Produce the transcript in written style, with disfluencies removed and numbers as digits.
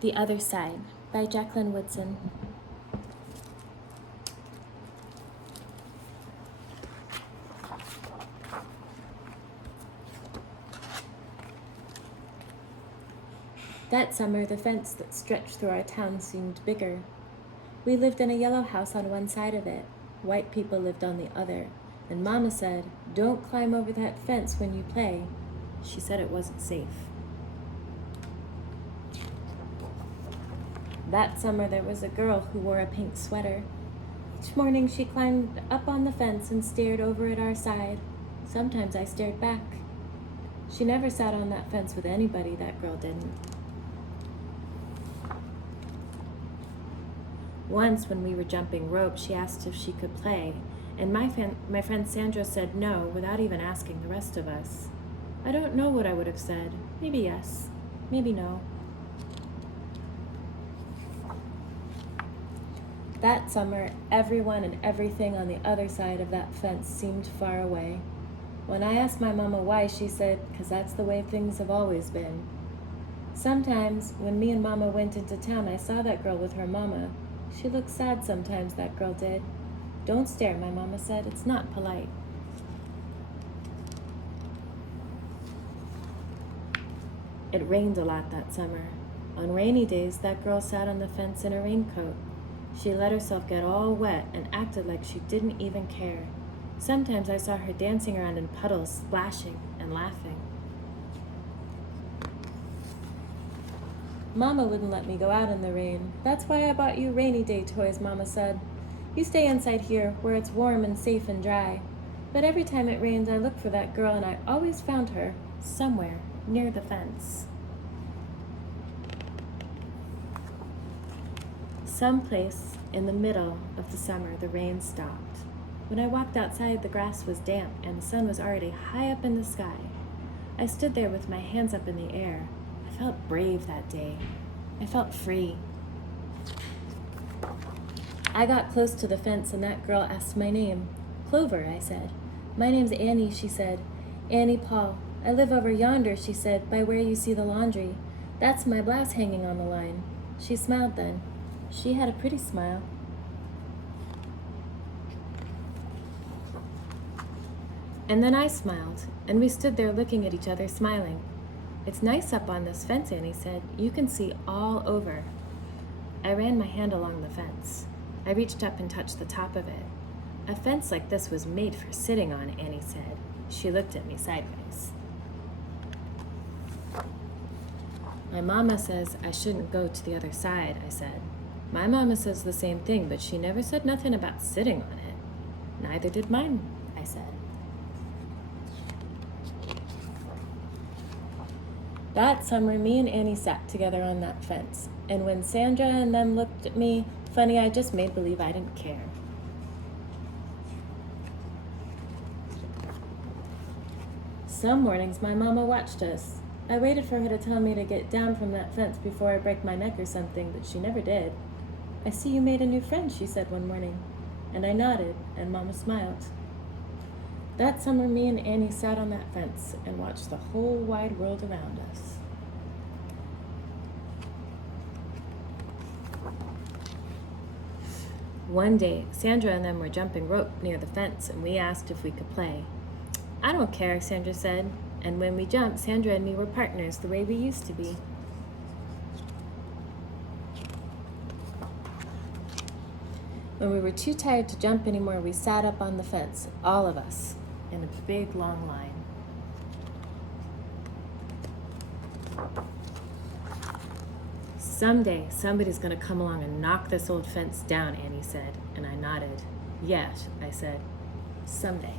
The Other Side by Jacqueline Woodson. That summer, the fence that stretched through our town seemed bigger. We lived in a yellow house on one side of it. White people lived on the other. And Mama said, "Don't climb over that fence when you play." She said it wasn't safe. That summer, there was a girl who wore a pink sweater. Each morning, she climbed up on the fence and stared over at our side. Sometimes I stared back. She never sat on that fence with anybody, that girl didn't. Once, when we were jumping rope, she asked if she could play, and my friend Sandra said no without even asking the rest of us. I don't know what I would have said. Maybe yes, maybe no. That summer, everyone and everything on the other side of that fence seemed far away. When I asked my mama why, she said, "'Cause that's the way things have always been." Sometimes, when me and Mama went into town, I saw that girl with her mama. She looked sad sometimes, that girl did. "Don't stare," my mama said. "It's not polite." It rained a lot that summer. On rainy days, that girl sat on the fence in a raincoat. She let herself get all wet and acted like she didn't even care. Sometimes I saw her dancing around in puddles, splashing and laughing. Mama wouldn't let me go out in the rain. "That's why I bought you rainy day toys," Mama said. "You stay inside here where it's warm and safe and dry." But every time it rained, I looked for that girl, and I always found her somewhere near the fence. Someplace in the middle of the summer, the rain stopped. When I walked outside, the grass was damp and the sun was already high up in the sky. I stood there with my hands up in the air. I felt brave that day. I felt free. I got close to the fence and that girl asked my name. "Clover," I said. "My name's Annie," she said. "Annie Paul. I live over yonder," she said, "by where you see the laundry. That's my blouse hanging on the line." She smiled then. She had a pretty smile. And then I smiled, and we stood there looking at each other, smiling. "It's nice up on this fence," Annie said. "You can see all over." I ran my hand along the fence. I reached up and touched the top of it. "A fence like this was made for sitting on," Annie said. She looked at me sideways. "My mama says I shouldn't go to the other side," I said. "My mama says the same thing, but she never said nothing about sitting on it." "Neither did mine," I said. That summer, me and Annie sat together on that fence, and when Sandra and them looked at me funny, I just made believe I didn't care. Some mornings, my mama watched us. I waited for her to tell me to get down from that fence before I break my neck or something, but she never did. "I see you made a new friend," she said one morning, and I nodded, and Mama smiled. That summer, me and Annie sat on that fence and watched the whole wide world around us. One day, Sandra and them were jumping rope near the fence, and we asked if we could play. "I don't care," Sandra said, and when we jumped, Sandra and me were partners the way we used to be. When we were too tired to jump anymore, we sat up on the fence, all of us, in a big, long line. "Someday, somebody's going to come along and knock this old fence down," Annie said, and I nodded. "Yes," I said, "someday."